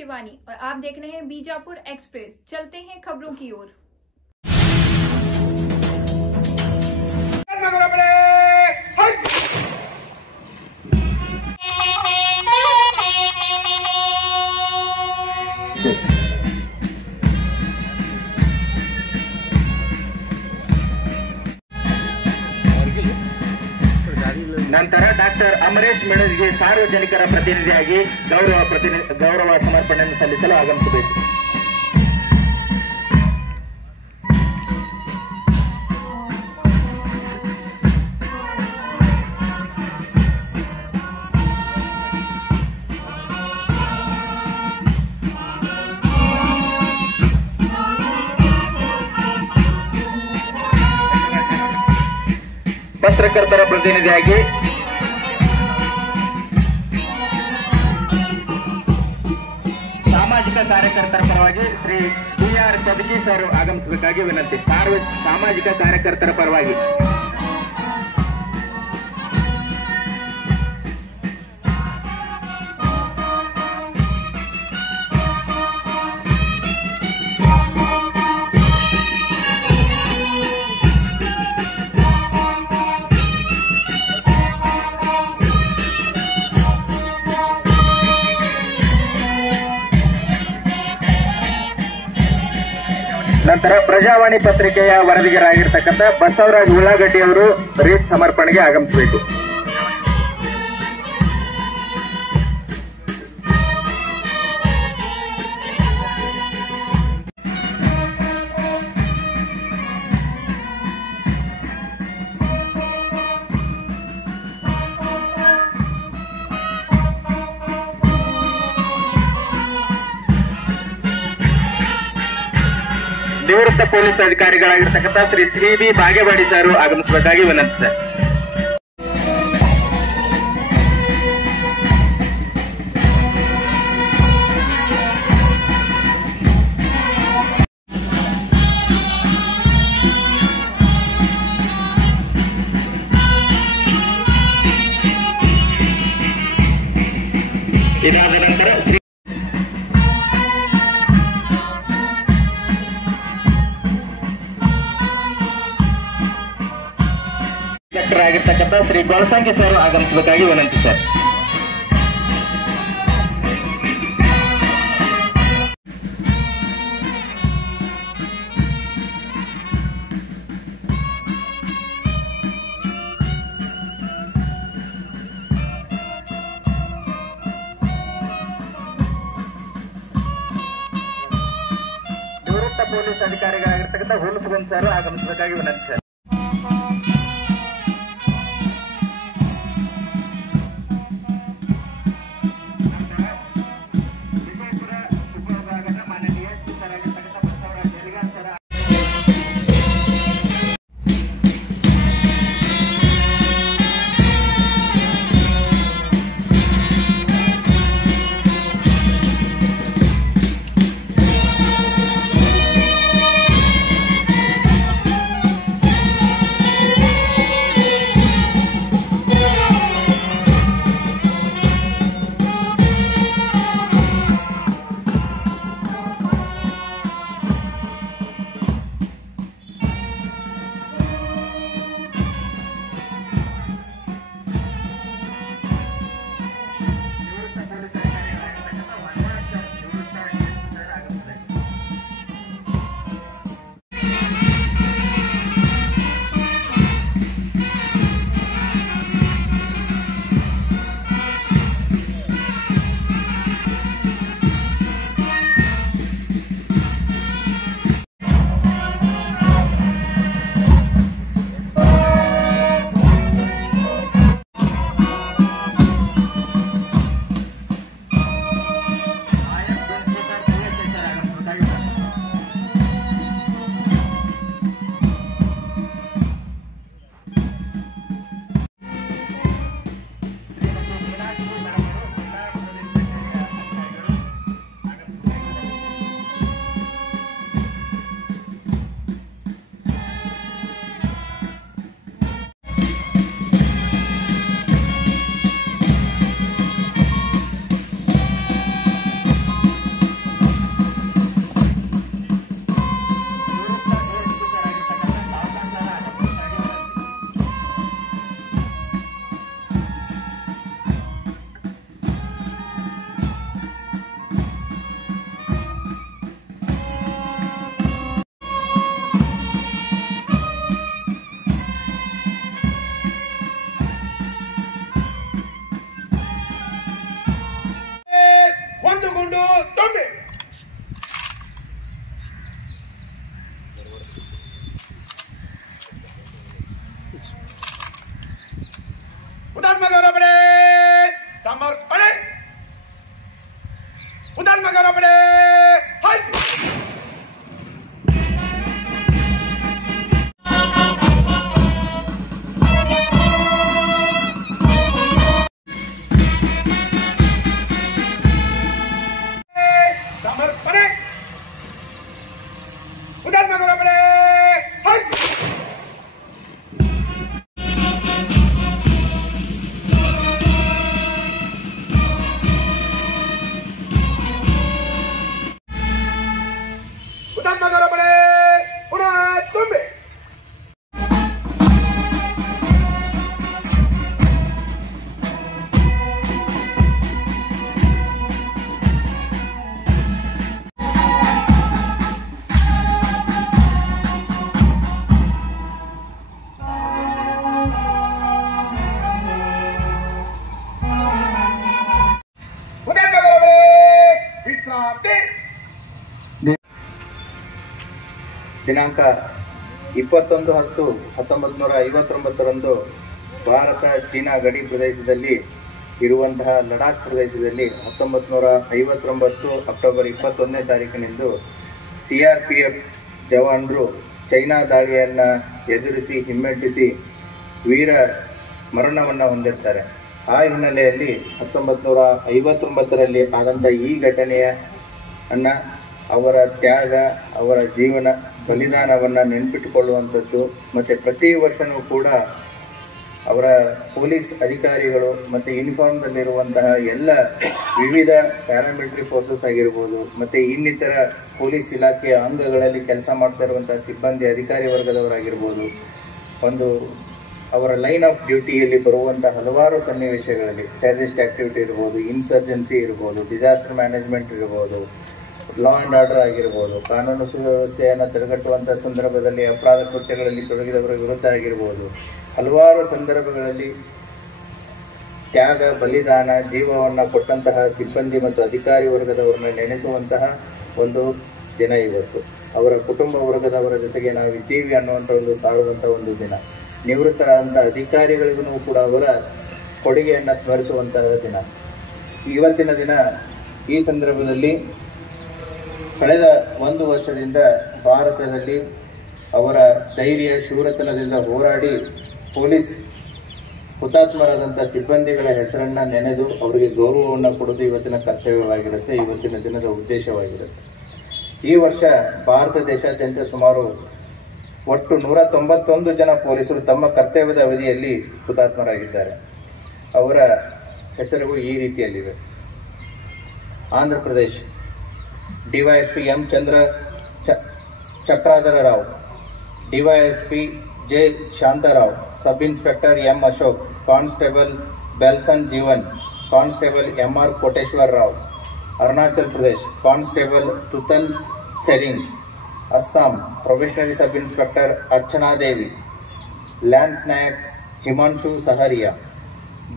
शिवानी और आप देख रहे हैं बीजापुर एक्सप्रेस। चलते हैं खबरों की ओर। ನಂತರ ಡಾಕ್ಟರ್ ಅಮರೇಶ್ ಮೆಣಜ್ಗೆ ಸಾರ್ವಜನಿಕರ ಪ್ರತಿನಿಧಿಯಾಗಿ ಗೌರವ ಸಮರ್ಪಣೆಯನ್ನು ಸಲ್ಲಿಸಲು ಆಗಮಿಸಬೇಕು. ಪತ್ರಕರ್ತರ ಪ್ರತಿನಿಧಿಯಾಗಿ ಸಾಮಾಜಿಕ ಕಾರ್ಯಕರ್ತರ ಪರವಾಗಿ ಶ್ರೀ ಟಿ.ಆರ್. ಚದಕಿ ಸರ್ ಆಗಮಿಸಬೇಕಾಗಿ ವಿನಂತಿ. ಸಾಮಾಜಿಕ ಕಾರ್ಯಕರ್ತರ ಪರವಾಗಿ ನಂತರ ಪ್ರಜಾವಾಣಿ ಪತ್ರಿಕೆಯ ವರದಿಗಾರರಾಗಿರ್ತಕ್ಕಂಥ ಬಸವರಾಜ್ ಉಳ್ಳಾಗಡ್ಡಿ ಅವರು ರೀತ್ ಸಮರ್ಪಣೆಗೆ ಆಗಮಿಸಬೇಕು. ನಿವೃತ್ತ ಪೊಲೀಸ್ ಅಧಿಕಾರಿಗಳಾಗಿರ್ತಕ್ಕಂಥ ಶ್ರೀ ಬಿ ಬಾಗೇವಾಡಿ ಸರ್ ಆಗಮಿಸಬೇಕಾಗಿ ವಿನಂತಿ ಸರ್. ಇದಾದ ನಂತರ ಆಗಿರ್ತಕ್ಕಂಥ ಶ್ರೀ ಗೊಳಸಂಗಿ ಸರ್ ಆಗಮಿಸಬೇಕಾಗಿ ವಿನಂತಿ ಸರ್. ನಿವೃತ್ತ ಪೊಲೀಸ್ ಅಧಿಕಾರಿಗಳಾಗಿರ್ತಕ್ಕಂಥ ಹುಲ್ಫುಗನ್ ಸರ್ ಆಗಮಿಸಬೇಕಾಗಿ ವಿನಂತಿ ಸರ್. ದಿನಾಂಕ 21/10/1959 ಭಾರತ ಚೀನಾ ಗಡಿ ಪ್ರದೇಶದಲ್ಲಿ ಇರುವಂತಹ ಲಡಾಖ್ ಪ್ರದೇಶದಲ್ಲಿ 1959 ಅಕ್ಟೋಬರ್ 21ನೇ ತಾರೀಕಿನಿಂದ CRPF ಜವಾನರು ಚೈನಾ ದಾಳಿಯನ್ನು ಎದುರಿಸಿ ಹಿಮ್ಮೆಟ್ಟಿಸಿ ವೀರ ಮರಣವನ್ನು ಹೊಂದಿರ್ತಾರೆ. ಆ ಹಿನ್ನೆಲೆಯಲ್ಲಿ 1959ರಲ್ಲಿ ಆದಂಥ ಈ ಘಟನೆಯನ್ನು ಅವರ ತ್ಯಾಗ, ಅವರ ಜೀವನ ಬಲಿದಾನವನ್ನು ನೆನಪಿಟ್ಟುಕೊಳ್ಳುವಂಥದ್ದು ಮತ್ತು ಪ್ರತಿ ವರ್ಷವೂ ಕೂಡ ಅವರ ಪೊಲೀಸ್ ಅಧಿಕಾರಿಗಳು ಮತ್ತು ಯೂನಿಫಾರ್ಮ್ದಲ್ಲಿರುವಂತಹ ಎಲ್ಲ ವಿವಿಧ ಪ್ಯಾರಾಮಿಲಿಟರಿ ಫೋರ್ಸಸ್ ಆಗಿರ್ಬೋದು ಮತ್ತು ಇನ್ನಿತರ ಪೊಲೀಸ್ ಇಲಾಖೆಯ ಅಂಗಗಳಲ್ಲಿ ಕೆಲಸ ಮಾಡ್ತಾ ಇರುವಂಥ ಸಿಬ್ಬಂದಿ ಅಧಿಕಾರಿ ವರ್ಗದವರಾಗಿರ್ಬೋದು, ಒಂದು ಅವರ ಲೈನ್ ಆಫ್ ಡ್ಯೂಟಿಯಲ್ಲಿ ಬರುವಂಥ ಹಲವಾರು ಸನ್ನಿವೇಶಗಳಲ್ಲಿ ಟೆರರಿಸ್ಟ್ ಆ್ಯಕ್ಟಿವಿಟಿ ಇರ್ಬೋದು, ಇನ್ಸರ್ಜೆನ್ಸಿ ಇರ್ಬೋದು, ಡಿಸಾಸ್ಟರ್ ಮ್ಯಾನೇಜ್ಮೆಂಟ್ ಇರ್ಬೋದು, ಲಾ ಆ್ಯಂಡ್ ಆರ್ಡರ್ ಆಗಿರ್ಬೋದು, ಕಾನೂನು ಸುವ್ಯವಸ್ಥೆಯನ್ನು ತಡೆಗಟ್ಟುವಂಥ ಸಂದರ್ಭದಲ್ಲಿ ಅಪರಾಧ ಕೃತ್ಯಗಳಲ್ಲಿ ತೊಡಗಿದವರ ವಿರುದ್ಧ ಆಗಿರ್ಬೋದು, ಹಲವಾರು ಸಂದರ್ಭಗಳಲ್ಲಿ ತ್ಯಾಗ, ಬಲಿದಾನ, ಜೀವವನ್ನು ಕೊಟ್ಟಂತಹ ಸಿಬ್ಬಂದಿ ಮತ್ತು ಅಧಿಕಾರಿ ವರ್ಗದವರನ್ನ ನೆನೆಸುವಂತಹ ಒಂದು ದಿನ ಇವತ್ತು. ಅವರ ಕುಟುಂಬ ವರ್ಗದವರ ಜೊತೆಗೆ ನಾವಿದ್ದೀವಿ ಅನ್ನುವಂಥ ಒಂದು ಸಾರುವಂಥ ಒಂದು ದಿನ. ನಿವೃತ್ತರಾದಂಥ ಅಧಿಕಾರಿಗಳಿಗೂ ಕೂಡ ಅವರ ಕೊಡುಗೆಯನ್ನು ಸ್ಮರಿಸುವಂತಹ ದಿನ. ಇವತ್ತಿನ ದಿನ ಈ ಸಂದರ್ಭದಲ್ಲಿ ಕಳೆದ 1 ವರ್ಷದಿಂದ ಭಾರತದಲ್ಲಿ ಅವರ ಧೈರ್ಯ, ಶೂರತನದಿಂದ ಹೋರಾಡಿ ಪೊಲೀಸ್ ಹುತಾತ್ಮರಾದಂಥ ಸಿಬ್ಬಂದಿಗಳ ಹೆಸರನ್ನು ನೆನೆದು ಅವರಿಗೆ ಗೌರವವನ್ನು ಕೊಡೋದು ಇವತ್ತಿನ ಕರ್ತವ್ಯವಾಗಿರುತ್ತೆ, ಇವತ್ತಿನ ದಿನದ ಉದ್ದೇಶವಾಗಿರುತ್ತೆ. ಈ ವರ್ಷ ಭಾರತ ದೇಶಾದ್ಯಂತ ಸುಮಾರು ಒಟ್ಟು 191 ಜನ ಪೊಲೀಸರು ತಮ್ಮ ಕರ್ತವ್ಯದ ಅವಧಿಯಲ್ಲಿ ಹುತಾತ್ಮರಾಗಿದ್ದಾರೆ. ಅವರ ಹೆಸರುಗಳು ಈ ರೀತಿಯಲ್ಲಿವೆ. Andhra Pradesh DYSP M. Chakradhara Rao, DYSP J. Shantarao, sub inspector M. Ashok, constable Belson Jeevan, constable MR Koteshwar Rao. Arunachal Pradesh constable Tutan Tsering. Assam probationary sub inspector Archana Devi, lance Naik Himanshu Saharia.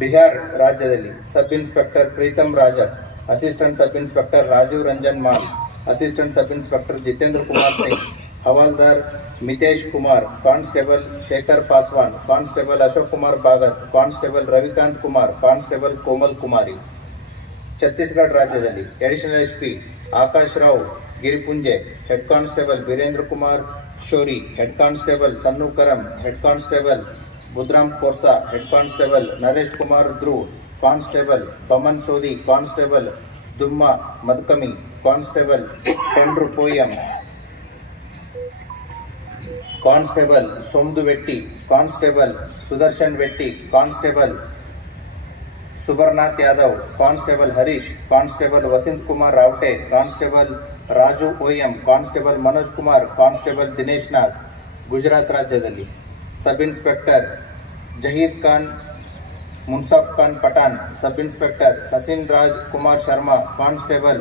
Bihar ರಾಜ್ಯದಲ್ಲಿ sub inspector Pritam Rajat, assistant sub inspector Rajiv Ranjan Mal, assistant sub inspector Jitendra Kumar Singh, havildar Mitesh Kumar, constable Shekhar Paswan, constable Ashok Kumar Bhagat, constable Ravikant Kumar, constable Komal Kumari. Chhattisgarh ರಾಜ್ಯದಲ್ಲಿ additional SP Akash Rao Giripunje, head constable Virendra Kumar Shori, head constable Sannu Karam, head constable Budram Korsa, head constable Naresh Kumar Dhruv, constable Baman Sodi, constable Dumma Madkami, constable Pandru Poyam, constable Somdu Vetti, constable Sudarshan Vetti, constable Subarnath Yadav, constable Harish, constable Vasant Kumar Raote, constable Raju OM, constable Manoj Kumar, constable Dinesh Nag. Gujarat ರಾಜ್ಯದಲ್ಲಿ sub inspector Zahid Khan Munsaf Khan Pathan, sub inspector Sachin Raj Kumar Sharma, constable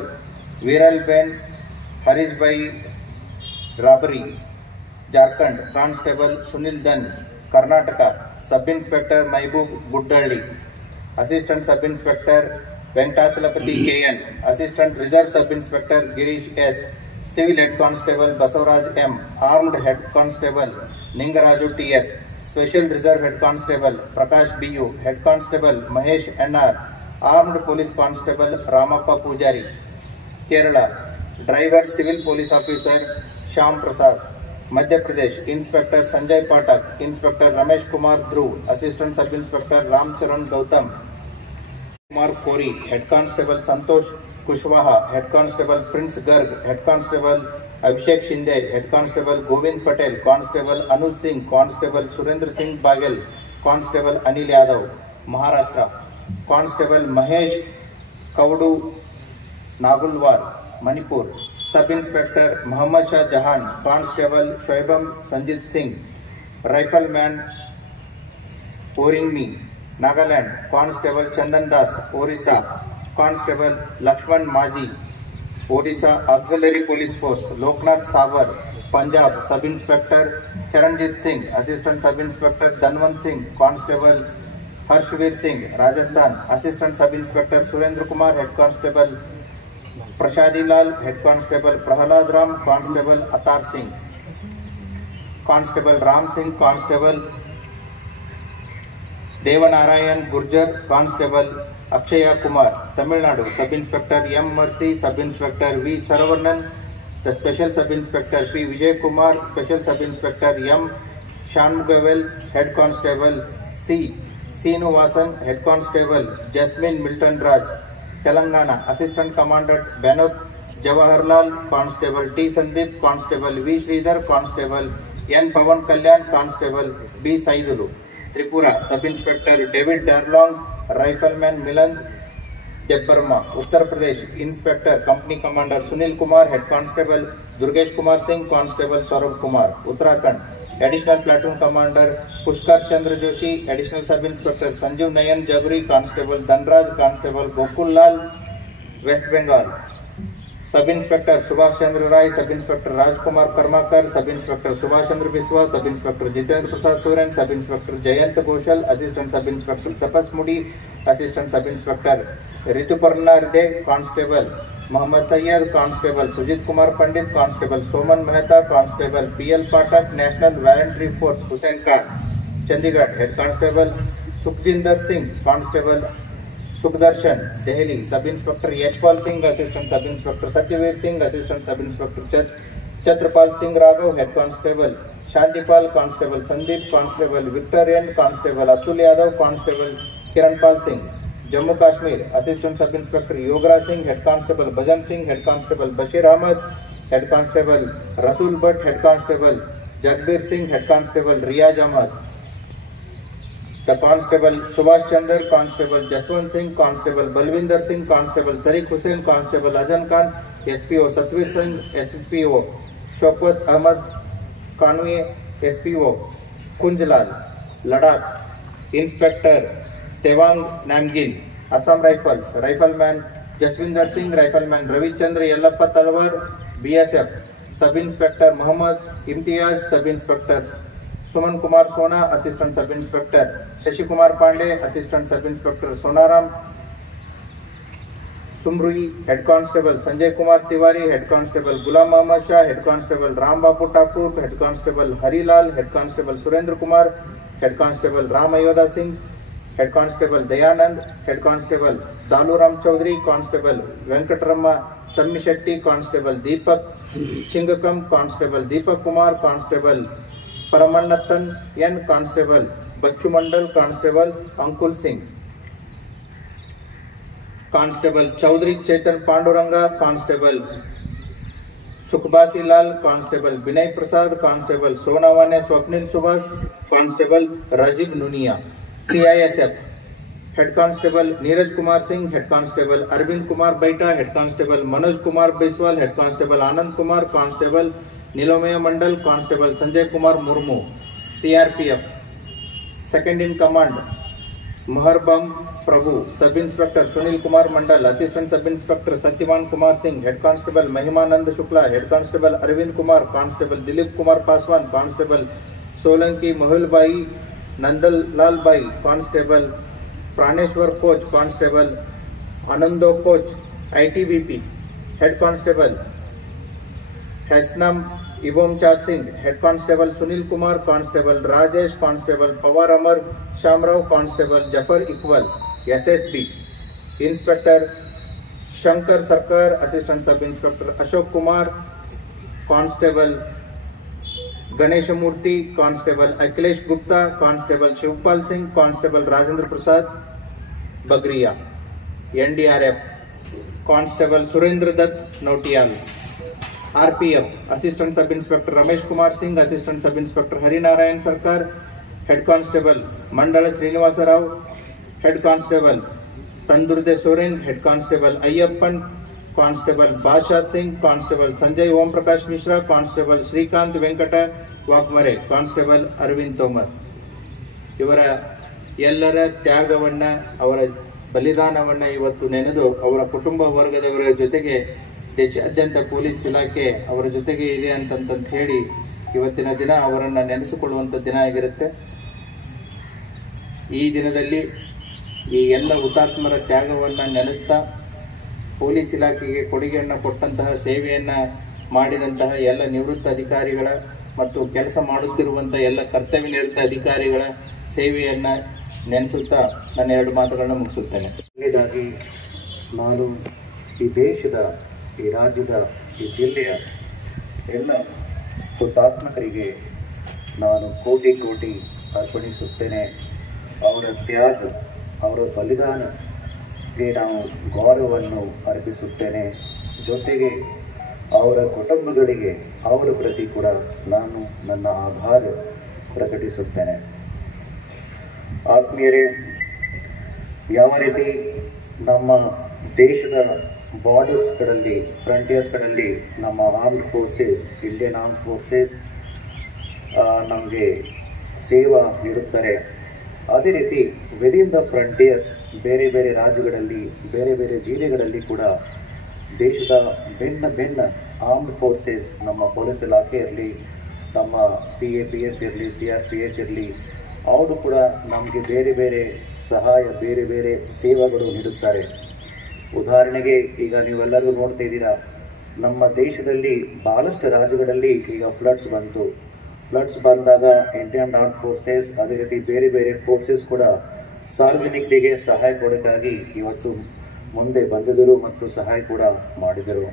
Viral ben Harish bhai Rabari. Jharkhand constable Sunil Dhan. Karnataka sub inspector Mehboob Guddalli, assistant sub inspector Venkatachalapathi KN, assistant reserve sub inspector Girish S, civil head constable Basavaraj M, armed head constable Ningaraju TS, special reserve head constable Prakash BU, head constable Mahesh NR, armed police constable Ramappa Pujari. Kerala driver civil police officer Shyam Prasad. Madhya Pradesh inspector Sanjay Pathak, inspector Ramesh Kumar Dhruv, assistant sub inspector Ram Charan Gautam Kumar Kori, head constable Santosh Kushwaha, head constable Prince Garg, head constable Abhishek Shinde, head constable Govind Patel, constable Anuj Singh, constable Surendra Singh Baghel, constable Anil Yadav. Maharashtra constable Mahesh Kawdu Nagulwar. Manipur sub inspector Mohammad Shah Jahan, constable Soibam Sanjit Singh, rifleman Oringmi. Nagaland constable Chandan Das, Orissa constable Laxman Maji, Odisha auxiliary police force Loknath Sawar. Punjab sub inspector Charanjit Singh, assistant sub inspector Dhanwant Singh, constable Harshveer Singh. Rajasthan assistant sub inspector Surendra Kumar, head constable Prasadilal, head constable Prahlad Ram, constable Atar Singh. Constable Ram Singh, Constable Devanarayan Gurjar, Constable Akshaya Kumar, Tamil Nadu, Sub Inspector M. Mercy, Sub Inspector V. Saravanan, the Special Sub Inspector P. Vijay Kumar, Special Sub Inspector M. Shanmugavel, Head Constable C. Seenuvasan, Head Constable Jasmine Milton Raj, Telangana, Assistant Commandant Benoth Jawaharlal, Constable T. Sandeep, Constable V. Sridhar, Constable N. Pavan Kalyan, Constable B. Saidulu. Tripura, Sub Inspector David Darlong, Rifleman Milan Debbarma. Uttar Pradesh, Inspector Company Commander Sunil Kumar, Head Constable Durgesh Kumar Singh, Constable Saurabh Kumar. Uttarakhand, Additional Platoon Commander Pushkar Chandra Joshi, Additional Sub Inspector Sanjeev Nayan Jaguri, Constable Dhanraj, Constable Gokul Lal, West Bengal. Sub Inspector Subhash Chandra Rai, Sub Inspector Rajkumar Karmakar, Sub Inspector Subhash Chandra Biswa, Sub Inspector Jitendra Prasad Suren, Sub Inspector Jayant Ghoshal, Assistant Sub Inspector Tapas Mudi, Assistant Sub Inspector Rituparna Ride, Constable Muhammad Sayyed, Constable Sujit Kumar Pandit, Constable Soman Mehta, Constable PL Patak, National Voluntary Force Hussain Khan, Chandigarh, Head Constable Sukhjinder Singh, Constable Sukhdarshan, Delhi, Sub Inspector Yashpal Singh, Assistant Sub Inspector Satyavir Singh, Assistant Sub Inspector Chatrapal Singh Raghav, Head Constable Shantipal, Constable Sandeep, Constable Victorian, Constable Atul Yadav, Constable Kiranpal Singh. Jammu Kashmir, Assistant Sub Inspector Yogra Singh, Head Constable Bhajan Singh, Head Constable Bashir Ahmad, Head Constable Rasul Bhatt, Head Constable Jagbir Singh, Head Constable Riyaz Ahmad. The Constable Subhash Chandra, Constable Jaswant Singh, Constable Balwinder Singh, Constable Tariq Hussain, Constable Azan Khan, SPO Satvir Singh, SPO Shaukat Ahmad Kanwe, SPO Kunjlal, Ladakh. Inspector Tewang Namgin, Assam Rifles, Rifleman Jaswinder Singh, Rifleman Ravi Chandra Yellappa Talwar, BSF. Sub Inspector Muhammad Imtiaz, Sub Inspectors Suman Kumar Sona, Assistant Sub Inspector Shashi Kumar Pandey, Assistant Sub Inspector Sonaram Sumrui, Head Constable Sanjay Kumar Tiwari, Head Constable Gulam Muhammad Shah, Head Constable Ram Bapu Thakur, Head Constable Harilal, Head Constable Surendra Kumar, Head Constable Ram Ayoda Singh, Head Constable Dayanand, Head Constable Daluram Chaudhary, Constable Venkatarama Tammishetty, Constable Deepak Chingakam, Constable Deepak Kumar, Constable Paramannathan N, Constable Bachu Mandal, Constable Ankul Singh. Constable Chaudhary Chetan Panduranga, Constable Sukhbasi Lal, Constable Vinay Prasad, Constable Sonawane Swapnil Subhas, Constable Rajiv Nunia. CISF, Head Constable Neeraj Kumar Singh, Head Constable Arvind Kumar Baita, Head Constable Manoj Kumar Biswal, Head Constable Anand Kumar, Constable Nilomaya Mandal, Constable Sanjay Kumar Murmu. CRPF, Second in Command Maharbam Prabhu, Sub Inspector Sunil Kumar Mandal, Assistant Sub Inspector Satyavan Kumar Singh, Head Constable Mahimanand Shukla, Head Constable Arvind Kumar, Constable Dilip Kumar Paswan, Constable Solanki Mohulbai Nandal Lal Bai, Constable Praneshwar Koch, Constable Anando Koch, ITBP. Head Constable Hasnam Ibomcha Singh, Head Constable Sunil Kumar, Constable Rajesh, Constable Pawar Amar Shamrao, Constable Jafar Iqbal, SSB. Inspector Shankar Sarkar, Assistant Sub Inspector Ashok Kumar, Constable Ganeshamurthy, Constable Akhilesh Gupta, Constable Shivpal Singh, Constable Rajendra Prasad Bagriya. NDRF, Constable Surendra Dutt Nautiyal. RPF, Assistant Sub Inspector Ramesh Kumar Singh, Assistant Sub Inspector Harinarayan Sarkar, Head Constable Mandala Srinivasa Rao, Head Constable Tandurde Soren, Head Constable Ayyappan, Constable Basha Singh, Constable Sanjay Om Prakash Mishra, Constable Srikanth Venkata Wakmare, Constable Arvind Tomar. ಇವರ ಎಲ್ಲರ ತ್ಯಾಗವನ್ನ ಅವರ ಬಲಿದಾನವನ್ನ ಇವತ್ತು ನೆನೆದು ಅವರ ಕುಟುಂಬ ವರ್ಗದವರ ಜೊತೆಗೆ ದೇಶಾದ್ಯಂತ ಪೊಲೀಸ್ ಇಲಾಖೆ ಅವರ ಜೊತೆಗೆ ಇದೆ ಅಂತ ಹೇಳಿ ಇವತ್ತಿನ ದಿನ ಅವರನ್ನ ನೆನೆಸಿಕೊಳ್ಳುವಂತ ದಿನ ಆಗಿರುತ್ತೆ. ಈ ದಿನದಲ್ಲಿ ಈ ಎಲ್ಲ ಹುತಾತ್ಮರ ತ್ಯಾಗವನ್ನ ನೆನೆಸ್ತಾ ಪೊಲೀಸ್ ಇಲಾಖೆಗೆ ಕೊಡುಗೆಯನ್ನು ಕೊಟ್ಟಂತಹ ಸೇವೆಯನ್ನ ಮಾಡಿದಂತಹ ಎಲ್ಲ ನಿವೃತ್ತ ಅಧಿಕಾರಿಗಳ ಮತ್ತು ಕೆಲಸ ಮಾಡುತ್ತಿರುವಂಥ ಎಲ್ಲ ಕರ್ತವ್ಯ ನಿರತ ಅಧಿಕಾರಿಗಳ ಸೇವೆಯನ್ನ ನೆನೆಸುತ್ತಾ ನನ್ನ 2 ಮಾತುಗಳನ್ನು ಮುಗಿಸುತ್ತೇನೆ. ಮೊದಲನೇದಾಗಿ ನಾನು ಈ ದೇಶದ, ಈ ರಾಜ್ಯದ, ಈ ಜಿಲ್ಲೆಯ ಎಲ್ಲ ಹುತಾತ್ಮಕರಿಗೆ ನಾನು ಕೋಟಿ ಕೋಟಿ ಅರ್ಪಣಿಸುತ್ತೇನೆ. ಅವರ ತ್ಯಾಗ, ಅವರ ಬಲಿದಾನಕ್ಕೆ ನಾವು ಗೌರವವನ್ನು ಅರ್ಪಿಸುತ್ತೇನೆ. ಜೊತೆಗೆ ಅವರ ಕುಟುಂಬಗಳಿಗೆ ಅವರ ಪ್ರತಿ ಕೂಡ ನಾನು ನನ್ನ ಆಭಾರ ಪ್ರಕಟಿಸುತ್ತೇನೆ. ಆತ್ಮೀಯರೇ, ಯಾವ ರೀತಿ ನಮ್ಮ ದೇಶದ ಬಾರ್ಡರ್ಸ್ಗಳಲ್ಲಿ, ಫ್ರಂಟಿಯರ್ಸ್ಗಳಲ್ಲಿ ನಮ್ಮ armed forces, Indian armed forces ನಮಗೆ ಸೇವಾ ನೀಡುತ್ತಾರೆ, ಅದೇ ರೀತಿ ವಿದಿನ್ ದ ಫ್ರಂಟಿಯರ್ಸ್ ಬೇರೆ ಬೇರೆ ರಾಜ್ಯಗಳಲ್ಲಿ, ಬೇರೆ ಬೇರೆ ಜಿಲ್ಲೆಗಳಲ್ಲಿ ಕೂಡ ದೇಶದ ಭಿನ್ನ ಆರ್ಮ್ಡ್ ಫೋರ್ಸಸ್, ನಮ್ಮ ಪೊಲೀಸ್ ಇಲಾಖೆ ಇರಲಿ, ನಮ್ಮ CAPF ಇರಲಿ, CRPF ಇರಲಿ, ಅವರು ಕೂಡ ನಮಗೆ ಬೇರೆ ಬೇರೆ ಸಹಾಯ, ಬೇರೆ ಬೇರೆ ಸೇವೆಗಳು ನೀಡುತ್ತಾರೆ. ಉದಾಹರಣೆಗೆ ಈಗ ನೀವೆಲ್ಲರೂ ನೋಡ್ತಾ ಇದ್ದೀರಾ, ನಮ್ಮ ದೇಶದಲ್ಲಿ ಭಾಳಷ್ಟು ರಾಜ್ಯಗಳಲ್ಲಿ ಈಗ ಫ್ಲಡ್ಸ್ ಬಂತು. ಫ್ಲಡ್ಸ್ ಬಂದಾಗ ಇಂಡಿಯನ್ ಆರ್ಮ್ಡ್ ಫೋರ್ಸಸ್, ಅದೇ ರೀತಿ ಬೇರೆ ಬೇರೆ ಫೋರ್ಸಸ್ ಕೂಡ ಸಾರ್ವಜನಿಕರಿಗೆ ಸಹಾಯ ಕೊಡೋಕ್ಕಾಗಿ ಇವತ್ತು ಮುಂದೆ ಬಂದಿದ್ದರು ಮತ್ತು ಸಹಾಯ ಕೂಡ ಮಾಡಿದರು.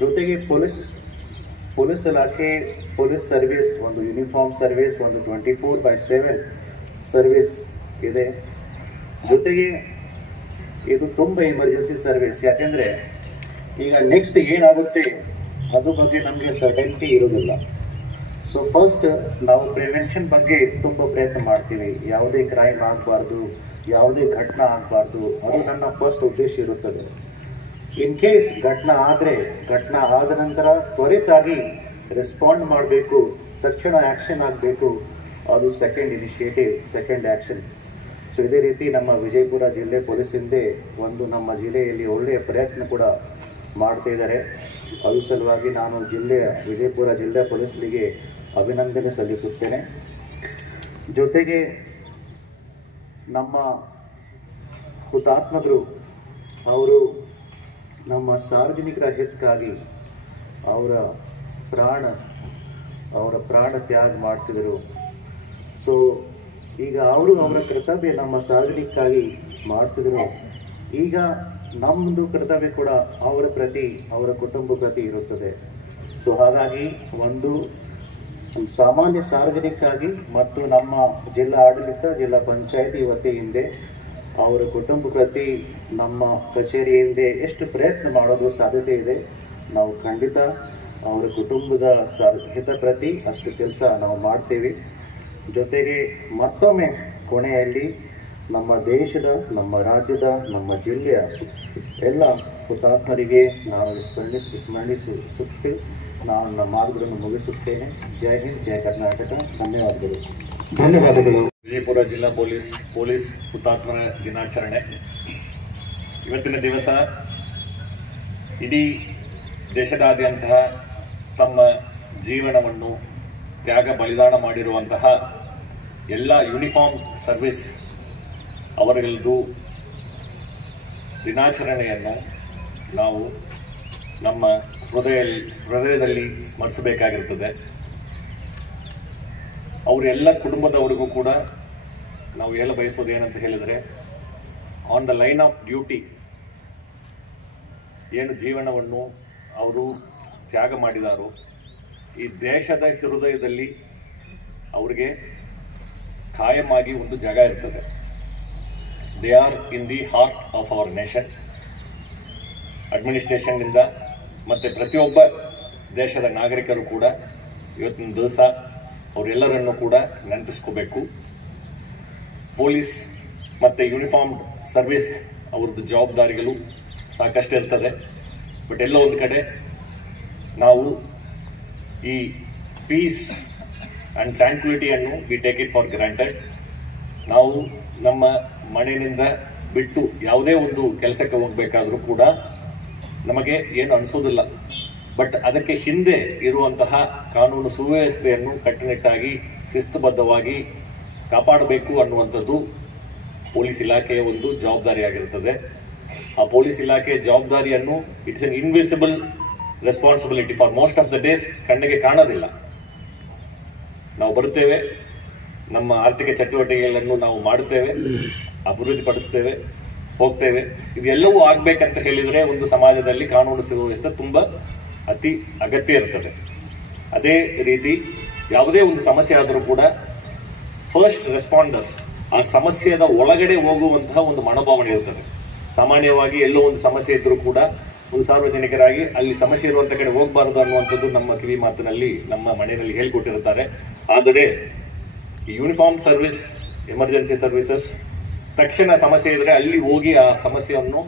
ಜೊತೆಗೆ ಪೊಲೀಸ್ ಇಲಾಖೆ, ಪೊಲೀಸ್ ಸರ್ವಿಸ್ ಒಂದು ಯೂನಿಫಾರ್ಮ್ ಸರ್ವಿಸ್, ಒಂದು 24/7 ಸರ್ವಿಸ್ ಇದೆ. ಜೊತೆಗೆ ಇದು ತುಂಬ ಎಮರ್ಜೆನ್ಸಿ ಸರ್ವಿಸ್. ಯಾಕೆಂದರೆ ಈಗ ನೆಕ್ಸ್ಟ್ ಏನಾಗುತ್ತೆ ಅದ್ರ ಬಗ್ಗೆ ನಮಗೆ ಸರ್ಟೆನಿಟಿ ಇರೋದಿಲ್ಲ. ಸೊ ಫಸ್ಟ್ ನಾವು ಪ್ರಿವೆನ್ಷನ್ ಬಗ್ಗೆ ತುಂಬ ಪ್ರಯತ್ನ ಮಾಡ್ತೀವಿ. ಯಾವುದೇ ಕ್ರೈಮ್ ಆಗಬಾರ್ದು, ಯಾವುದೇ ಘಟನೆ ಆಗಬಾರ್ದು, ಅದು ನನ್ನ ಫಸ್ಟ್ ಉದ್ದೇಶ ಇರುತ್ತದೆ. ಇನ್ ಕೇಸ್ ಘಟನೆ ಆದ ನಂತರ ತ್ವರಿತಾಗಿ ರೆಸ್ಪಾಂಡ್ ಮಾಡಬೇಕು, ತಕ್ಷಣ ಆ್ಯಕ್ಷನ್ ಆಗಬೇಕು, ಅದು second initiative, second action. So ಇದೇ ರೀತಿ ನಮ್ಮ ವಿಜಯಪುರ ಜಿಲ್ಲೆ ಪೊಲೀಸಿಂದ ಒಂದು ನಮ್ಮ ಜಿಲ್ಲೆಯಲ್ಲಿ ಒಳ್ಳೆಯ ಪ್ರಯತ್ನ ಕೂಡ ಮಾಡ್ತಾ ಇದ್ದಾರೆ. ಅದು ಸಲುವಾಗಿ ನಾನು ವಿಜಯಪುರ ಜಿಲ್ಲೆ ಪೊಲೀಸರಿಗೆ ಅಭಿನಂದನೆ ಸಲ್ಲಿಸುತ್ತೇನೆ. ಜೊತೆಗೆ ನಮ್ಮ ಹುತಾತ್ಮರು ಅವರು ನಮ್ಮ ಸಾರ್ವಜನಿಕರ ಹಿತಕ್ಕಾಗಿ ಅವರ ಪ್ರಾಣ ತ್ಯಾಗ ಮಾಡ್ತಿದ್ರು. ಸೊ ಈಗ ಅವರ ಕರ್ತವ್ಯ ನಮ್ಮ ಸಾರ್ವಜನಿಕಕ್ಕಾಗಿ ಮಾಡ್ತಿದ್ರು. ಈಗ ನಮ್ಮದು ಕರ್ತವ್ಯ ಕೂಡ ಅವರ ಪ್ರತಿ, ಅವರ ಕುಟುಂಬ ಪ್ರತಿ ಇರುತ್ತದೆ. ಸೊ ಹಾಗಾಗಿ ಒಂದು ಸಾಮಾನ್ಯ ಸಾರ್ವಜನಿಕಕ್ಕಾಗಿ ಮತ್ತು ನಮ್ಮ ಜಿಲ್ಲಾ ಆಡಳಿತ, ಜಿಲ್ಲಾ ಪಂಚಾಯತಿ ವತಿಯಿಂದ ಅವರ ಕುಟುಂಬ ಪ್ರತಿ ನಮ್ಮ ಕಚೇರಿಯಿಂದ ಎಷ್ಟು ಪ್ರಯತ್ನ ಮಾಡೋದು ಸಾಧ್ಯತೆ ಇದೆ, ನಾವು ಖಂಡಿತ ಅವರ ಕುಟುಂಬದ ಹಿತ ಪ್ರತಿ ಅಷ್ಟು ಕೆಲಸ ನಾವು ಮಾಡ್ತೀವಿ. ಜೊತೆಗೆ ಮತ್ತೊಮ್ಮೆ ಕೊನೆಯಲ್ಲಿ ನಮ್ಮ ದೇಶದ, ನಮ್ಮ ರಾಜ್ಯದ, ನಮ್ಮ ಜಿಲ್ಲೆಯ ಎಲ್ಲ ಹುತಾತ್ಮರಿಗೆ ನಾನು ಸ್ಮರಿಸುತ್ತಿ ನಾನು ನನ್ನ ಮಾತುಗಳನ್ನು ಮುಗಿಸುತ್ತೇನೆ. ಜೈ ಹಿಂದ್, ಜೈ ಕರ್ನಾಟಕ. ಧನ್ಯವಾದಗಳು. ವಿಜಯಪುರ ಜಿಲ್ಲಾ ಪೊಲೀಸ್ ಹುತಾತ್ಮರ ದಿನಾಚರಣೆ. ಇವತ್ತಿನ ದಿವಸ ಇಡೀ ದೇಶದಾದ್ಯಂತ ತಮ್ಮ ಜೀವನವನ್ನು ತ್ಯಾಗ ಬಲಿದಾನ ಮಾಡಿರುವಂತಹ ಎಲ್ಲ ಯೂನಿಫಾರ್ಮ್ ಸರ್ವಿಸ್ ಅವರದ್ದು ದಿನಾಚರಣೆಯನ್ನು ನಾವು ನಮ್ಮ ಹೃದಯದಲ್ಲಿ ಸ್ಮರಿಸಬೇಕಾಗಿರ್ತದೆ. ಅವರೆಲ್ಲ ಕುಟುಂಬದವರಿಗೂ ಕೂಡ ನಾವು ಬಯಸೋದು ಏನಂತ ಹೇಳಿದರೆ, on the line of duty ಏನು ಜೀವನವನ್ನು ಅವರು ತ್ಯಾಗ ಮಾಡಿದಾರೋ, ಈ ದೇಶದ ಹೃದಯದಲ್ಲಿ ಅವರಿಗೆ ಖಾಯಮಾಗಿ ಒಂದು ಜಾಗ ಇರ್ತದೆ. They are in the heart of our nation. ಅಡ್ಮಿನಿಸ್ಟ್ರೇಷನ್ನಿಂದ ಮತ್ತು ಪ್ರತಿಯೊಬ್ಬ ದೇಶದ ನಾಗರಿಕರು ಕೂಡ ಇವತ್ತಿನ ದಿವಸ ಅವರೆಲ್ಲರನ್ನು ಕೂಡ ನೆನಪಿಸ್ಕೋಬೇಕು. ಪೊಲೀಸ್ ಮತ್ತು ಯೂನಿಫಾರ್ಮ್ ಸರ್ವಿಸ್ ಅವ್ರದ್ದು ಜವಾಬ್ದಾರಿಗಳು ಸಾಕಷ್ಟು ಇರ್ತದೆ. ಬಟ್ ಎಲ್ಲೋ ಒಂದು ಕಡೆ ನಾವು ಈ ಪೀಸ್ ಆ್ಯಂಡ್ ಟ್ರ್ಯಾಂಕ್ವಿಲಿಟಿಯನ್ನು we take it for granted. ನಾವು ನಮ್ಮ ಮನೆಯಿಂದ ಬಿಟ್ಟು ಯಾವುದೇ ಒಂದು ಕೆಲಸಕ್ಕೆ ಹೋಗಬೇಕಾದ್ರೂ ಕೂಡ ನಮಗೆ ಏನು ಅನಿಸೋದಿಲ್ಲ. ಬಟ್ ಅದಕ್ಕೆ ಹಿಂದೆ ಇರುವಂತಹ ಕಾನೂನು ಸುವ್ಯವಸ್ಥೆಯನ್ನು ಕಟ್ಟುನಿಟ್ಟಾಗಿ ಶಿಸ್ತುಬದ್ಧವಾಗಿ ಕಾಪಾಡಬೇಕು ಅನ್ನುವಂಥದ್ದು ಪೊಲೀಸ್ ಇಲಾಖೆಯ ಒಂದು ಜವಾಬ್ದಾರಿಯಾಗಿರುತ್ತದೆ. ಆ ಪೊಲೀಸ್ ಇಲಾಖೆಯ ಜವಾಬ್ದಾರಿಯನ್ನು it's an invisible responsibility for most of the days ಕಣ್ಣಿಗೆ ಕಾಣೋದಿಲ್ಲ. ನಾವು ಬರುತ್ತೇವೆ, ನಮ್ಮ ಆರ್ಥಿಕ ಚಟುವಟಿಕೆಗಳನ್ನು ನಾವು ಮಾಡುತ್ತೇವೆ, ಅಭಿವೃದ್ಧಿಪಡಿಸ್ತೇವೆ, ಹೋಗ್ತೇವೆ. ಇದೆಲ್ಲವೂ ಆಗ್ಬೇಕಂತ ಹೇಳಿದರೆ ಒಂದು ಸಮಾಜದಲ್ಲಿ ಕಾನೂನು ಸುವ್ಯವಸ್ಥೆ ತುಂಬ ಅತಿ ಅಗತ್ಯ ಇರ್ತದೆ. ಅದೇ ರೀತಿ ಯಾವುದೇ ಒಂದು ಸಮಸ್ಯೆ ಆದರೂ ಕೂಡ ಫಸ್ಟ್ ರೆಸ್ಪಾಂಡರ್ಸ್ ಆ ಸಮಸ್ಯೆಯ ಒಳಗಡೆ ಹೋಗುವಂತಹ ಒಂದು ಮನೋಭಾವನೆ ಇರ್ತದೆ. ಸಾಮಾನ್ಯವಾಗಿ ಎಲ್ಲೋ ಒಂದು ಸಮಸ್ಯೆ ಇದ್ರೂ ಕೂಡ ಒಂದು ಸಾರ್ವಜನಿಕರಾಗಿ ಅಲ್ಲಿ ಸಮಸ್ಯೆ ಇರುವಂತ ಕಡೆ ಹೋಗಬಾರದು ಅನ್ನುವಂಥದ್ದು ನಮ್ಮ ಕಿವಿ ಮಾತಿನಲ್ಲಿ, ನಮ್ಮ ಮನೆಯಲ್ಲಿ ಹೇಳಿಕೊಟ್ಟಿರ್ತಾರೆ. ಆದರೆ ಯೂನಿಫಾರ್ಮ್ ಸರ್ವಿಸ್, ಎಮರ್ಜೆನ್ಸಿ ಸರ್ವಿಸಸ್ ತಕ್ಷಣ ಸಮಸ್ಯೆ ಇದ್ರೆ ಅಲ್ಲಿ ಹೋಗಿ ಆ ಸಮಸ್ಯೆಯನ್ನು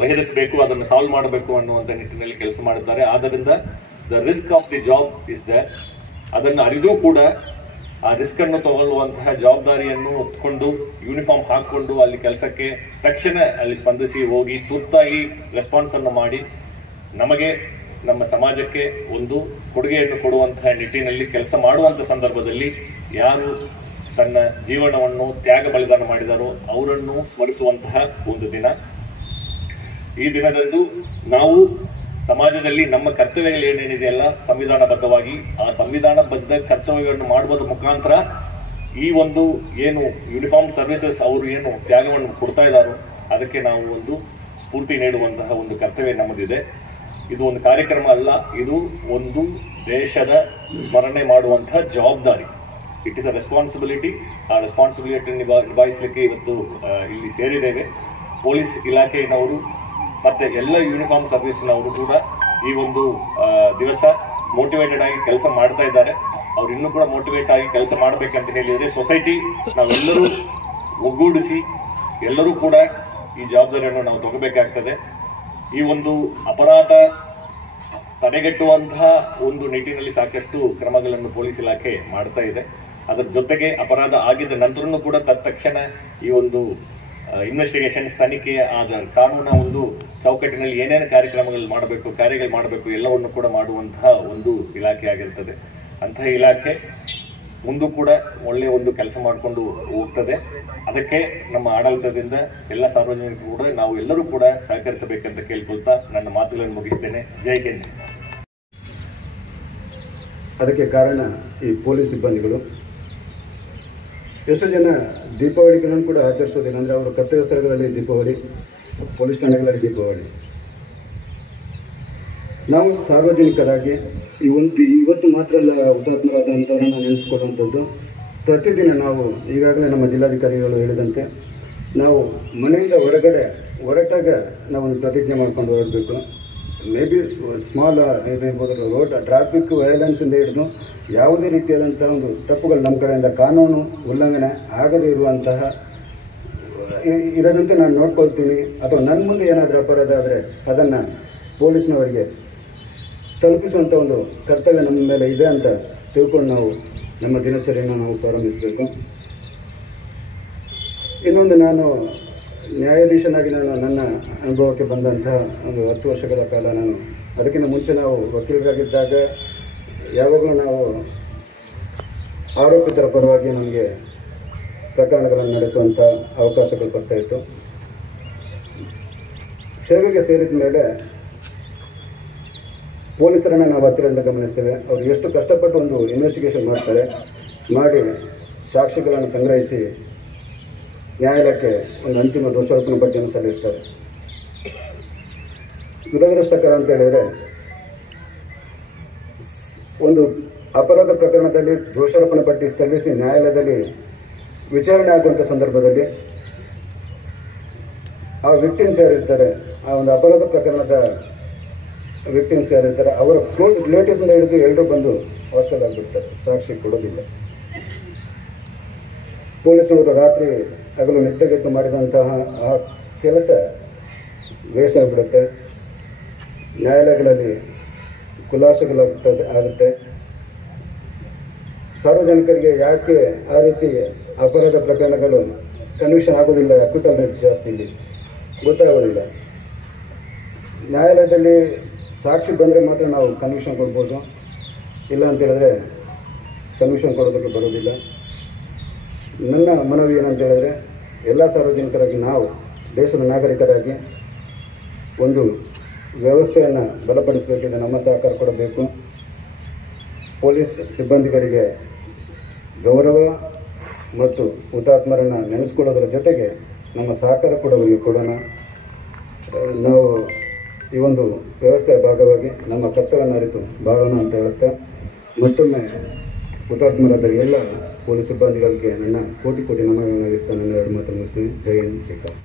ಬಗೆಹರಿಸಬೇಕು, ಅದನ್ನು ಸಾಲ್ವ್ ಮಾಡಬೇಕು ಅನ್ನುವಂಥ ನಿಟ್ಟಿನಲ್ಲಿ ಕೆಲಸ ಮಾಡುತ್ತಾರೆ. ಆದ್ದರಿಂದ the risk of the job is there. ಅದನ್ನು ಅರಿದು ಕೂಡ ಆ ರಿಸ್ಕ್ ಅನ್ನು ತಗೊಳ್ಳುವಂತಹ ಜವಾಬ್ದಾರಿಯನ್ನು ಹೊತ್ಕೊಂಡು ಯೂನಿಫಾರ್ಮ್ ಹಾಕೊಂಡು ಅಲ್ಲಿ ಕೆಲಸಕ್ಕೆ ತಕ್ಷಣ ಅಲ್ಲಿ ಸ್ಪಂದಿಸಿ ಹೋಗಿ ತುರ್ತಾಗಿ ರೆಸ್ಪಾನ್ಸ್ ಅನ್ನು ಮಾಡಿ ನಮಗೆ, ನಮ್ಮ ಸಮಾಜಕ್ಕೆ ಒಂದು ಕೊಡುಗೆಯನ್ನು ಕೊಡುವಂತಹ ನಿಟ್ಟಿನಲ್ಲಿ ಕೆಲಸ ಮಾಡುವಂಥ ಸಂದರ್ಭದಲ್ಲಿ ಯಾರು ತನ್ನ ಜೀವನವನ್ನು ತ್ಯಾಗ ಬಲಿದಾನ ಮಾಡಿದಾರೋ ಅವರನ್ನು ಸ್ಮರಿಸುವಂತಹ ಒಂದು ದಿನ. ಈ ದಿನದಂದು ನಾವು ಸಮಾಜದಲ್ಲಿ ನಮ್ಮ ಕರ್ತವ್ಯಗಳು ಏನೇನಿದೆಯಲ್ಲ ಸಂವಿಧಾನಬದ್ಧವಾಗಿ ಆ ಸಂವಿಧಾನಬದ್ಧ ಕರ್ತವ್ಯಗಳನ್ನು ಮಾಡುವುದರ ಮುಖಾಂತರ ಈ ಒಂದು ಏನು ಯೂನಿಫಾರ್ಮ್ ಸರ್ವಿಸಸ್ ಅವರು ಏನು ತ್ಯಾಗವನ್ನು ಕೊಡ್ತಾ ಇದ್ದಾರೋ ಅದಕ್ಕೆ ನಾವು ಒಂದು ಸ್ಫೂರ್ತಿ ನೀಡುವಂತಹ ಒಂದು ಕರ್ತವ್ಯ ನಮ್ಮದಿದೆ. ಇದು ಒಂದು ಕಾರ್ಯಕ್ರಮ ಅಲ್ಲ, ಇದು ಒಂದು ದೇಶದ ಸ್ಮರಣೆ ಮಾಡುವಂತಹ ಜವಾಬ್ದಾರಿ. It is a responsibility. ಆ ರೆಸ್ಪಾನ್ಸಿಬಿಲಿಟಿ ನಿಭಾಯಿಸಲಿಕ್ಕೆ ಇವತ್ತು ಇಲ್ಲಿ ಸೇರಿದ್ದೇವೆ. ಪೊಲೀಸ್ ಇಲಾಖೆಯವರು ಮತ್ತೆ ಎಲ್ಲ ಯೂನಿಫಾರ್ಮ್ ಸರ್ವಿಸ್ನವರು ಕೂಡ ಈ ಒಂದು ದಿವಸ ಮೋಟಿವೇಟೆಡ್ ಆಗಿ ಕೆಲಸ ಮಾಡ್ತಾ ಇದ್ದಾರೆ. ಅವ್ರು ಇನ್ನೂ ಕೂಡ ಮೋಟಿವೇಟ್ ಆಗಿ ಕೆಲಸ ಮಾಡಬೇಕಂತ ಹೇಳಿದರೆ ಸೊಸೈಟಿ ನಾವೆಲ್ಲರೂ ಒಗ್ಗೂಡಿಸಿ ಎಲ್ಲರೂ ಕೂಡ ಈ ಜವಾಬ್ದಾರಿಯನ್ನು ನಾವು ತಗೋಬೇಕಾಗ್ತದೆ. ಈ ಒಂದು ಅಪರಾಧ ತಡೆಗಟ್ಟುವಂತಹ ಒಂದು ನಿಟ್ಟಿನಲ್ಲಿ ಸಾಕಷ್ಟು ಕ್ರಮಗಳನ್ನು ಪೊಲೀಸ್ ಇಲಾಖೆ ಮಾಡ್ತಾ ಇದೆ. ಅದರ ಜೊತೆಗೆ ಅಪರಾಧ ಆಗಿದ್ದ ನಂತರನೂ ಕೂಡ ತತ್ಕ್ಷಣ ಈ ಒಂದು ಇನ್ವೆಸ್ಟಿಗೇಷನ್ಸ್, ತನಿಖೆ ಆದ ಕಾನೂನಿನ ಒಂದು ಚೌಕಟ್ಟಿನಲ್ಲಿ ಏನೇನು ಕಾರ್ಯಕ್ರಮಗಳು ಮಾಡಬೇಕು ಎಲ್ಲವನ್ನು ಕೂಡ ಮಾಡುವಂತಹ ಒಂದು ಇಲಾಖೆ ಆಗಿರ್ತದೆ. ಅಂತಹ ಇಲಾಖೆ ಮುಂದೂ ಕೂಡ ಒಳ್ಳೆಯ ಒಂದು ಕೆಲಸ ಮಾಡಿಕೊಂಡು ಹೋಗ್ತದೆ. ಅದಕ್ಕೆ ನಮ್ಮ ಆಡಳಿತದಿಂದ ಎಲ್ಲ ಸಾರ್ವಜನಿಕರು ಕೂಡ ನಾವು ಎಲ್ಲರೂ ಕೂಡ ಸಹಕರಿಸಬೇಕಂತ ಕೇಳ್ಕೊಳ್ತಾ ನನ್ನ ಮಾತುಗಳನ್ನು ಮುಗಿಸ್ತೇನೆ. ಜೈ ಹಿಂದ್. ಅದಕ್ಕೆ ಕಾರಣ ಈ ಪೊಲೀಸ್ ಸಿಬ್ಬಂದಿಗಳು. ಎಷ್ಟೋ ಜನ ದೀಪಾವಳಿಗಳನ್ನು ಕೂಡ ಆಚರಿಸೋದಿಲ್ಲ. ಅಂದರೆ ಅವರ ಕರ್ತವ್ಯ ಸ್ಥಳಗಳಲ್ಲಿ ದೀಪಾವಳಿ, ಪೊಲೀಸ್ ಠಾಣೆಗಳಲ್ಲಿ ದೀಪಾವಳಿ. ನಾವು ಸಾರ್ವಜನಿಕರಾಗಿ ಇವತ್ತು ಮಾತ್ರ ಅಲ್ಲ ಹುತಾತ್ಮರಾದಂಥವರನ್ನು ನೆನೆಸ್ಕೊಳ್ಳುವಂಥದ್ದು. ಪ್ರತಿದಿನ ನಾವು ಈಗಾಗಲೇ ನಮ್ಮ ಜಿಲ್ಲಾಧಿಕಾರಿಗಳು ಹೇಳಿದಂತೆ ನಾವು ಮನೆಯಿಂದ ಹೊರಟಾಗ ನಾವೊಂದು ಪ್ರತಿಜ್ಞೆ ಮಾಡ್ಕೊಂಡು ಹೊರಡಬೇಕು. ಮೇ ಬಿ ಸ್ಮಾಲ್ ಇದಿರ್ಬೋದು, ರೋಡ್ ಟ್ರಾಫಿಕ್ ವೈಲೆನ್ಸಿಂದ ಹಿಡಿದು ಯಾವುದೇ ರೀತಿಯಾದಂಥ ಒಂದು ತಪ್ಪುಗಳು ನಮ್ಮ ಕಡೆಯಿಂದ ಕಾನೂನು ಉಲ್ಲಂಘನೆ ಆಗದೇ ಇರೋದಂತೆ ನಾನು ನೋಡ್ಕೊಳ್ತೀನಿ. ಅಥವಾ ನನ್ನ ಮುಂದೆ ಏನಾದರೂ ಅಪರಾಧ ಆದರೆ ಅದನ್ನು ಪೊಲೀಸ್ನವರಿಗೆ ತಲುಪಿಸುವಂಥ ಒಂದು ಕರ್ತವ್ಯ ನಮ್ಮ ಮೇಲೆ ಇದೆ ಅಂತ ತಿಳ್ಕೊಂಡು ನಾವು ನಮ್ಮ ದಿನಚರಿಯನ್ನು ನಾವು ಪ್ರಾರಂಭಿಸಬೇಕು. ಇನ್ನೊಂದು, ನಾನು ನ್ಯಾಯಾಧೀಶನಾಗಿ ನನ್ನ ಅನುಭವಕ್ಕೆ ಬಂದಂತಹ ಒಂದು 10 ವರ್ಷಗಳ ಕಾಲ ಅದಕ್ಕಿಂತ ಮುಂಚೆ ನಾವು ವಕೀಲರಾಗಿದ್ದಾಗ ಯಾವಾಗಲೂ ನಾವು ಆರೋಪಿತರ ಪರವಾಗಿ ನಮಗೆ ಪ್ರಕರಣಗಳನ್ನು ನಡೆಸುವಂಥ ಅವಕಾಶಗಳು ಬರ್ತಾಯಿತ್ತು. ಸೇವೆಗೆ ಸೇರಿದ ಮೇಲೆ ಪೊಲೀಸರನ್ನು ನಾವು ಹತ್ತಿರದಿಂದ ಗಮನಿಸ್ತೇವೆ. ಅವರು ಎಷ್ಟು ಕಷ್ಟಪಟ್ಟು ಒಂದು ಇನ್ವೆಸ್ಟಿಗೇಷನ್ ಮಾಡಿ ಸಾಕ್ಷಿಗಳನ್ನು ಸಂಗ್ರಹಿಸಿ ನ್ಯಾಯಾಲಯಕ್ಕೆ ಒಂದು ಅಂತಿಮ ದೋಷಾರೋಪಣೆ ಪಟ್ಟಿಯನ್ನು ಸಲ್ಲಿಸ್ತಾರೆ. ದುರದೃಷ್ಟಕರ ಅಂತ ಹೇಳಿದರೆ, ಒಂದು ಅಪರಾಧ ಪ್ರಕರಣದಲ್ಲಿ ದೋಷಾರೋಪಣೆ ಪಟ್ಟಿ ಸಲ್ಲಿಸಿ ನ್ಯಾಯಾಲಯದಲ್ಲಿ ವಿಚಾರಣೆ ಆಗುವಂಥ ಸಂದರ್ಭದಲ್ಲಿ ಆ ವಿಕ್ಟಿಮ್ಸ್ ಯಾರಿರ್ತಾರೆ, ಆ ಒಂದು ಅಪರಾಧ ಪ್ರಕರಣದ ವಿಕ್ಟಿಮ್ಸ್ ಯಾರಿರ್ತಾರೆ, ಅವರ ಕ್ಲೋಸ್ ರಿಲೇಟಿವ್ಸಿಂದ ಹಿಡಿದು ಎಲ್ಲರೂ ಬಂದು ಹಾಸ್ಟೆಲ್ ಆಗಿಬಿಡ್ತಾರೆ, ಸಾಕ್ಷಿ ಕೊಡೋದಿಲ್ಲ. ಪೊಲೀಸರು ರಾತ್ರಿ ಹಗಲು ನಿದ್ದೆಗೆಟ್ಟು ಮಾಡಿದಂತಹ ಆ ಕೆಲಸ ವೇಸ್ಟ್ ಆಗಿಬಿಡುತ್ತೆ. ನ್ಯಾಯಾಲಯಗಳಲ್ಲಿ ಆಗುತ್ತೆ. ಸಾರ್ವಜನಿಕರಿಗೆ ಯಾಕೆ ಆ ರೀತಿ ಅಪರಾಧ ಪ್ರಕರಣಗಳು ಕನ್ವಿಕ್ಷನ್ ಆಗೋದಿಲ್ಲ, ಅಕ್ವಿಟಲ್ ರೇಟ್ಸ್ ಜಾಸ್ತಿ ಇಲ್ಲಿ ಗೊತ್ತಾಗೋದಿಲ್ಲ. ನ್ಯಾಯಾಲಯದಲ್ಲಿ ಸಾಕ್ಷಿ ಬಂದರೆ ಮಾತ್ರ ನಾವು ಕನ್ವಿಕ್ಷನ್ ಕೊಡ್ಬೋದು, ಇಲ್ಲ ಅಂತ ಹೇಳಿದ್ರೆ ಕನ್ವಿಕ್ಷನ್ ಕೊಡೋದಕ್ಕೆ ಬರೋದಿಲ್ಲ. ನನ್ನ ಮನವಿ ಏನಂತ ಹೇಳಿದ್ರೆ, ಎಲ್ಲ ಸಾರ್ವಜನಿಕರಾಗಿ ನಾವು ದೇಶದ ನಾಗರಿಕರಾಗಿ ಒಂದು ವ್ಯವಸ್ಥೆಯನ್ನು ಬಲಪಡಿಸಬೇಕಿದೆ, ನಮ್ಮ ಸಹಕಾರ ಕೊಡಬೇಕು. ಪೊಲೀಸ್ ಸಿಬ್ಬಂದಿಗಳಿಗೆ ಗೌರವ ಮತ್ತು ಹುತಾತ್ಮರನ್ನು ನೆನೆಸ್ಕೊಳ್ಳೋದ್ರ ಜೊತೆಗೆ ನಮ್ಮ ಸಹಕಾರ ಕೂಡ ಅವರಿಗೆ ಕೊಡೋಣ. ನಾವು ಈ ಒಂದು ವ್ಯವಸ್ಥೆಯ ಭಾಗವಾಗಿ ನಮ್ಮ ಕರ್ತವ್ಯವನ್ನು ಅರಿತು ಬಾಳೋಣ ಅಂತ ಹೇಳುತ್ತೆ ಮತ್ತೊಮ್ಮೆ ಹುತಾತ್ಮರಾದ ಎಲ್ಲ ಪೊಲೀಸ್ ಸಿಬ್ಬಂದಿಗಳಿಗೆ ನನ್ನ ಕೋಟಿ ನಮನ ನಡೆಸ್ತಾ ನನ್ನ 2 ಮಾತು ಮುಗಿಸ್ತೀನಿ. ಜೈ ಹಿಂದ್, ಜೈ ಕರ್ನಾಟಕ.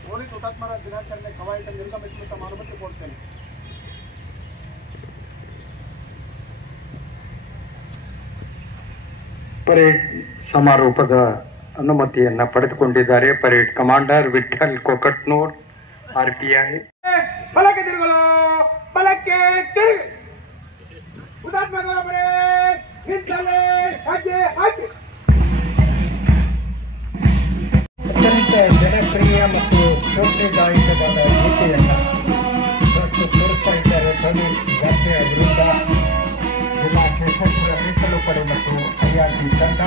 ಪೊಲೀಸ್ ಹುತಾತ್ಮರ ದಿನಾಚರಣೆ ಕವಾಯತ ನಿರ್ಗಮಿಸುವಂತ ಅನುಮತಿ ಕೊಡ್ತೇನೆ. ಪರೇಡ್ ಸಮಾರೋಪದ ಅನುಮತಿಯನ್ನ ಪಡೆದುಕೊಂಡಿದ್ದಾರೆ parade commander Vithal Kokatnur, RPI. ಬಲಕ್ಕೆ ತಿರುಗಲು, ಬಲಕ್ಕೆ ತಿರುಗಿ, ಹುತಾತ್ಮ ಗೌರವ ಪರೇಡ್ ನಿಂತಲ್ಲೇ ಹೆಜ್ಜೆ ಹಾಕಿ. ಅತ್ಯಂತ ಜನಪ್ರಿಯ ಮತ್ತು ಶೋಭೆದಾಯಕವಾದ ಗೀತೆಯನ್ನು ತೋರಿಸ್ತಾ ಇದ್ದಾರೆ ಪೊಲೀಸ್ ವ್ಯಾಪ್ತಿಯ ವಿರುದ್ಧ ಜಿಲ್ಲಾ ಸಶಸ್ತ್ರ ಮೀಸಲು ಪಡೆ ಮತ್ತು IRP ತಂಡ.